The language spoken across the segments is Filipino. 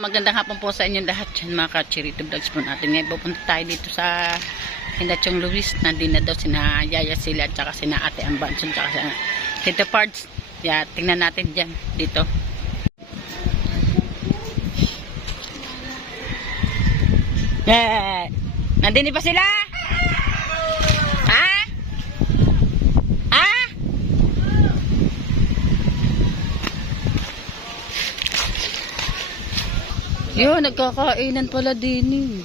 Magandang hapon po sa inyong lahat dyan mga ka-Chirito Vlogs po natin. Ngayon pupunta tayo dito sa Hinachong Luis. Nandun na daw sina Yaya sila at saka sina Ate Ambanson at saka sina Tito Pards. Yeah, tingnan natin dyan dito. Yeah. Nandun pa sila? Ha? Ha? Yun, nagkakainan pala din eh.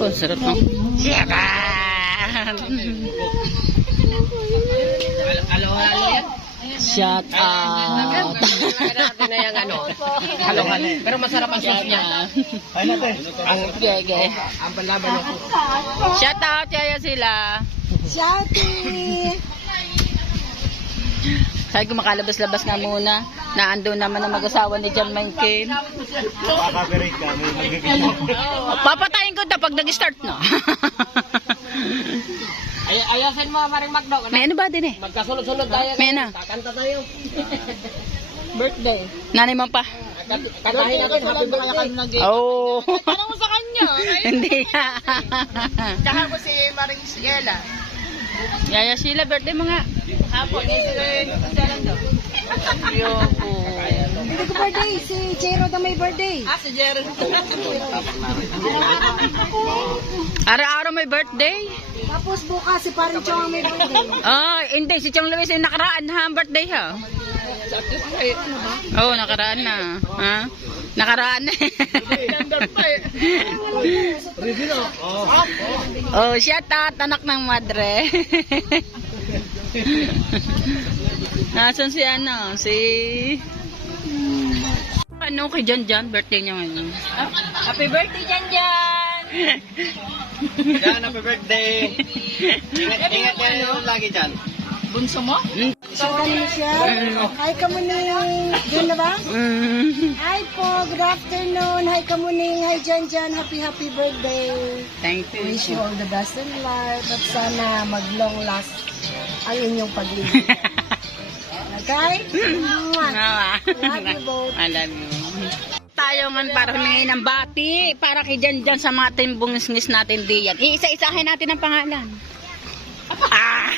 Oh, sarap ng shout out. Pero masarap ang sauce niya. Ang palaban niya. Shout out kaya sila. Shouty! Sabi ko makalabas-labas nga muna. Naando naman ang mag-asawa ni John Mankin. Makaka-break ka. May magiging. Papatayin ko na pag nag-start na. Ayasin mo, Maring Magdo. May ano ba din eh? Magkasunod-sunod tayo. May na. Kakanta tayo. Birthday. Nanay mo pa. Kantahin natin. Happy birthday. Oh. Tanong mo sa kanya. Hindi. Tsaka ko si Maring Siela. Yaya Sheila, birthday mo nga. Hapon, lang daw. Yoko. Hindi ko birthday. Si Jero na may birthday. Si Jerry. Araw-araw may birthday. Tapos bukas si Paring Chong ang may birthday. Ah, hindi. Si Chong Luis ay nakaraan ha, ang birthday ha. Oo, nakaraan na. Ha? Nakaraan na. Oh, shout out, anak ng madre. Nasaan si ano? Si... Ano kay Jan, birthday niya ngayon. Happy birthday, Janjan! Jan, happy birthday. Ingat yan lagi dyan. Bunso mo? So, kami siya. Hi, kamuning. Diyan na ba? Hi po, good afternoon. Hi, kamuning. Hi, Janjan. Happy birthday. Thank you. Wish you all the best in life. At sana mag-long last ang inyong pag-ibig. Okay? Love you both. I love you. Tayo nga para humingi ng bati para kay Jan sa mga timbong-ngis natin diyan. Iisa-isahin natin ang pangalan. Ah!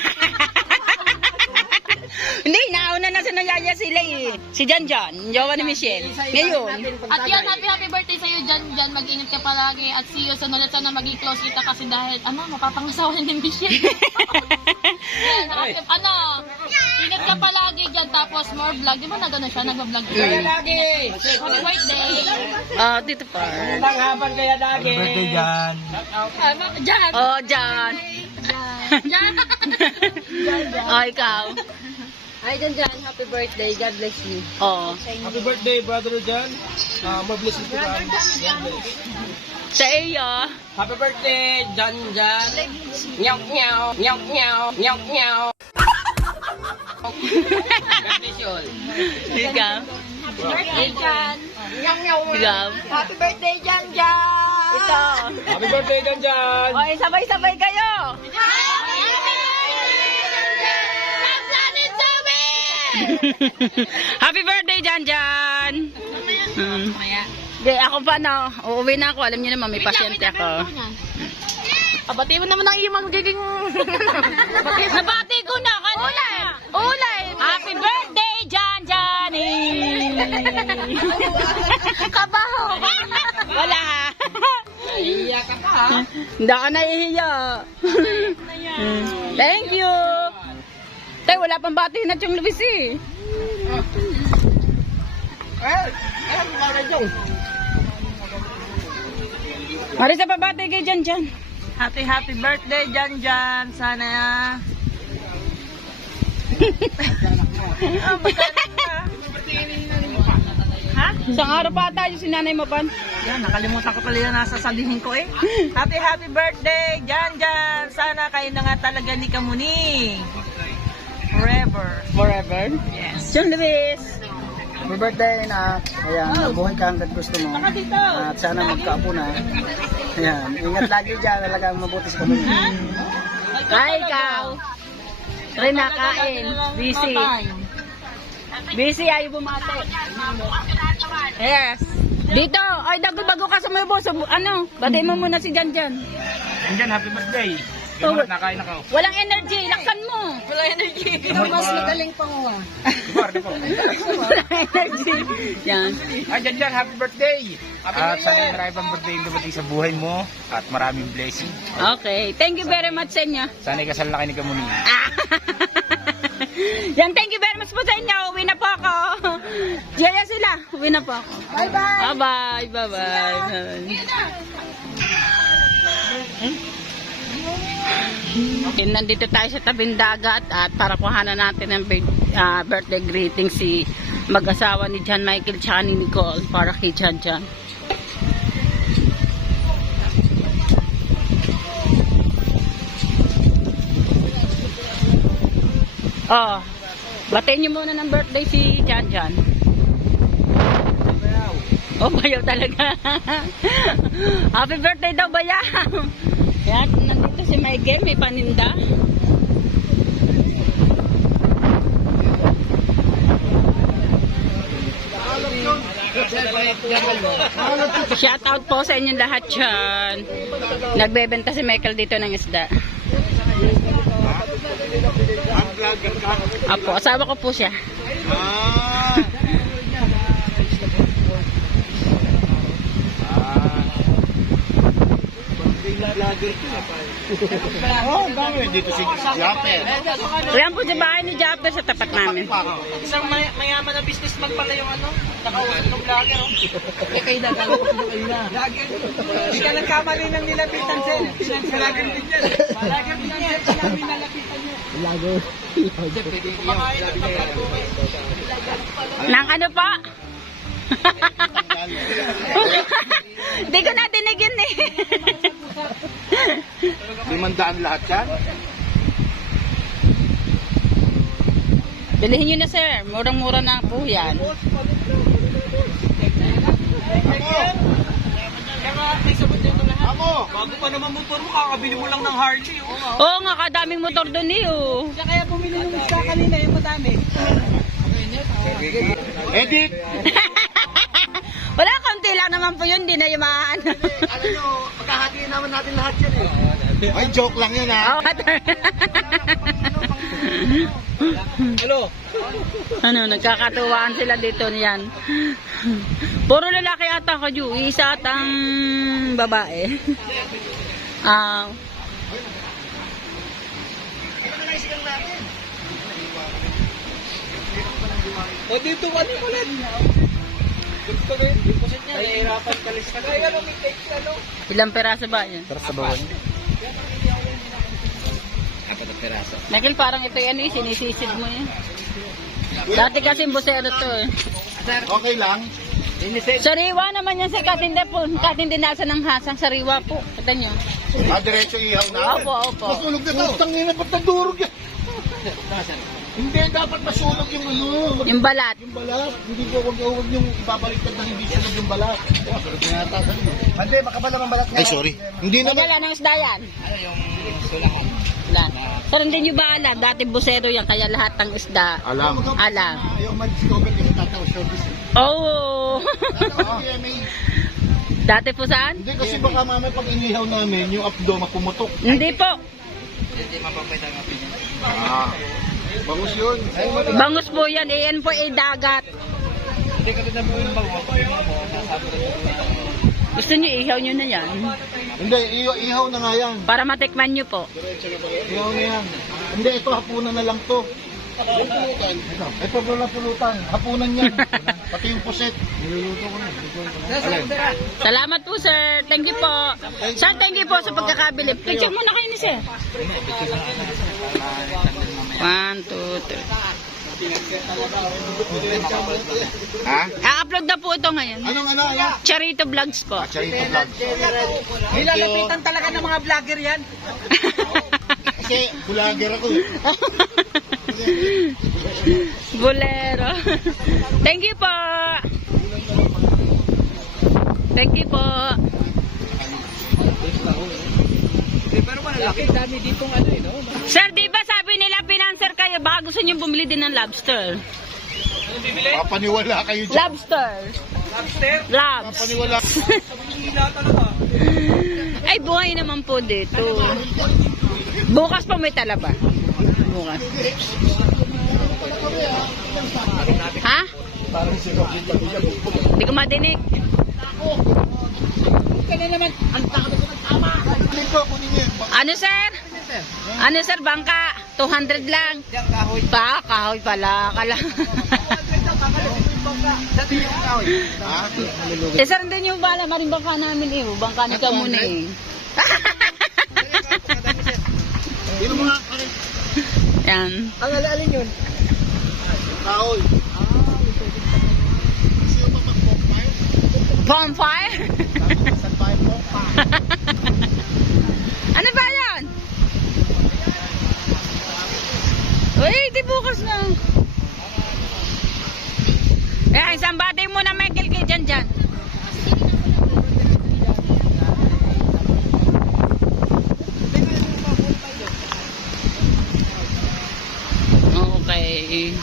Hindi, nauna na sa Yaya sila eh. Si Jan, jowa ni Michelle. Ngayon. At yan, happy birthday sa'yo, Jan. Mag-ingat ka palagi. At see you sa nulit. Sana maging close kita kasi dahil, mapapangasawa ni Michelle. Yan, ingat ka palagi, Jan. Tapos more vlog. Di ba na siya? Nag-vlog. Lagi. Happy birthday. Dito pa. Tanghapan kaya lagi. Happy birthday, Jan. Jan. Oh, Jan. Jan. Oh, ikaw. Hi, Janjan. Happy birthday. God bless you. Oh. Happy birthday, brother Jan. More blessings to come. Sa iyo. Happy birthday, Jan. Nyok nyaw, nyok nyaw, nyok nyaw. God bless you all. Ikaw. Happy birthday, Jan. Ikaw. Happy birthday, Janjan! Ito. Happy birthday, Jan. Oh, sabay-sabay kayo. Happy birthday, Jan! Di, ako pa na. Uuwi na ako. Alam niyo naman, may pasyente ako. Abati mo naman ang iyong magiging... Nabati ko na kanina. Ulay! Happy birthday, Jan! Kabaho. Wala. Iiyak ka pa, ha? Hindi ako nahihiya. Thank you. Tay, wala pang bati na Chong Luis eh. Marisa pa bati kay Jan. Happy birthday, Janjan! Sana... Isang araw pa tayo si nanay mo pan. Yan, nakalimutan ko pala yung nasa sabihin ko eh. Happy birthday, Janjan! Sana kayo na nga talaga ni Kamuning. Forever? Yes. Chong Luis. Happy birthday na. Ayan, mabuhay ka hanggang gusto mo. At sana magkaapo na. Ayan, ingat lagi dyan. Talagang mabuti sa pamilya. Ay, ikaw. Try na kain. Busy. Busy, ayaw bumate. Yes. Dito, ay bago ka sumubo. Ano, batay mo muna si Janjan. Janjan, happy birthday. Gamot, nakain ako. Walang energy, laksan mo. Walang energy. Ito mas madaling panguha. Walang energy. Yan. Ay, Janjan, happy birthday. At sana marami pang birthday yung dumating sa buhay mo. At maraming blessing. Okay, thank you very much sa inyo. Sana ikasal na kayo ni Kamuning. Yan, thank you very much po sa inyo. Uwi na po ako. Yaya sila. Uwi na po ako. Bye-bye. Bye-bye. Bye-bye. Nandito tayo sa tabing dagat at para kuhanan natin ang birthday greeting si mag-asawa ni John Michael tsaka ni Nicole para kay John John. Oh, batiin niyo muna ng birthday si John John. Oh, bayaw talaga. Happy birthday daw, bayaw. Yan, nandito si Mike, may paninda. Shout out po sa inyong lahat dyan. Nagbebenta si Michael dito ng isda. Apo, asawa ko po siya. Oh, dami dito si Japper. Yan po sa bahay ni Japper sa tapat namin. Isang mayaman na businessman pala yung ano, nakausap ng vlogger. Eh kayo na, gano'n ko kayo na. Hindi ka nagkamali ng nilapitan, Sen. Vlogger din yan. Vlogger din yan. Sinabi nalapitan niya. Nang ano pa? Hindi ko natinig yun eh. 500 lahat yan? Bilhin nyo na sir, murang-mura na po yan. Bago pa naman motor mo, kakabili mo lang ng Harley. Oo nga, kadaming motor doon eh oh. Siya kaya bumili ng isda kanina, yung madami. Edit! Wala, konti lang naman po yun, di na yung maano. Alam nyo, pagkahatiin naman natin lahat yan eh. Ay, joke lang yun ha. Hello? Ano, nagkakatuwaan sila dito niyan. Puro lalaki ata kayo, isa at ang babae. O dito, ano yung ulit? Gusto ko yun, deposit niya. Nahihirapan kalis ka. Kaya ano, may take ano? Ilang peraso ba yan? Tara sa bawal. 4 peraso. Nakil parang ito yan eh, sinisisid mo yan. Dati kasi busero to eh. Okay lang. Sariwa naman yan si Katinde po. Katinde nasa ng hasang sariwa po. Kita nyo. Diretso ihaw na. Opo, opo. Masunog na to. Tangin na ba't nadurog yan? Hindi, dapat masunog yung ano. Yung balat. Yung balat. Hindi ko huwag yung ibabaliktad na hindi sunog yung balat. Sunog na yata sa'yo. Hindi, makapal lang ang balat niya. Ay, sorry. Hindi naman. Wala ng isda yan. Ano yung sulakan? Wala. Pero hindi nyo ba alam? Dati busero yan, kaya lahat ng isda. Alam. Alam. Yung mag-discover yung tataos service. Oh! Dati po saan? Hindi, kasi baka mamaya pag inihaw namin, yung abdo mapumutok. Hindi po. Hindi mapapayta ng opinion. Ah, bangus yun. Bangus po yan. Iyan po ay dagat. Hindi ka rin na yung bangus. Gusto nyo, ihaw nyo na yan. Hindi, ihaw na nga yan. Para matikman nyo po. Ihaw na yan. Hindi, ito hapunan na lang to. Ito wala pulutan. Hapunan yan. Pati yung puset. Niluluto ko na. Salamat po, sir. Thank you po. Sir, thank you po sa pagkakabili. Picture muna kayo ni sir. 1, 2, 3. Ha? A-upload na po ito ngayon. Anong ano? Charito Vlogs po. Charito vlog. Nilalapitan talaga ng mga vlogger yan. Kasi vlogger ako eh. Bolero. Thank you po. Thank you po. Pero malaki dami ditong ano eh, no? Sir, di ba sabi nila pinanser kayo? Baka gusto niyo bumili din ng lobster. Papaniwala kayo dyan. Lobster. Lobster? Lobs. Papaniwala. Hila talaga. Ay, buhay naman po dito. Bukas pa may talaba. Bukas. Ha? Hindi ko madinig. Ano sir? Ano sir, bangka? 200 lang. Diyan, kahoy. Kahoy pala. Kala. Sa tingin yung kahoy. Eh sir, hindi nyo ba alam? Maring bangka namin eh. Bangka ni Kamuna eh. Sino mga Yan. Ang alin yun? kahoy? Sino ba mag-bonfire? Bonfire? Saan ba yung bonfire? Ano ba yan? Uy, di bukas na. Eh, isang batay muna Michael kay Jan. Okay.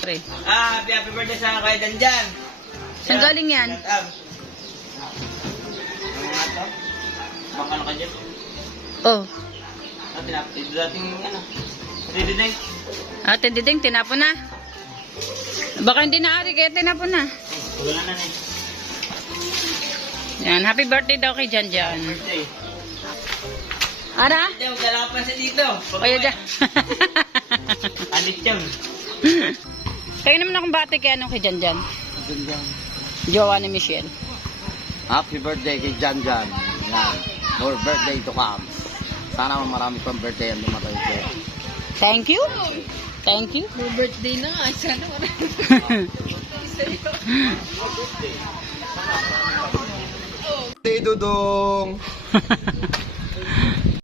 Pre. Happy birthday sa kay Danjan. Saan galing yan? Baka ano ka dyan? Oh. Dating ano? Ridideng. Ate Diding, tinapon na. Baka hindi na ari, kaya tinapon na. Wala na na Yan, happy birthday daw kay Jan. birthday. Ara? Diyan, magdala ka pa sa dito. Kaya Jan. Alit yan. Kaya naman akong bati kay ano kay Jan. Jowa ni Michelle. Happy birthday kay Jan. Yan. More birthday to come. Sana marami pang birthday ang dumatay ko. Thank you. Thank you. Birthday na nga. Sana Hey, Dudong!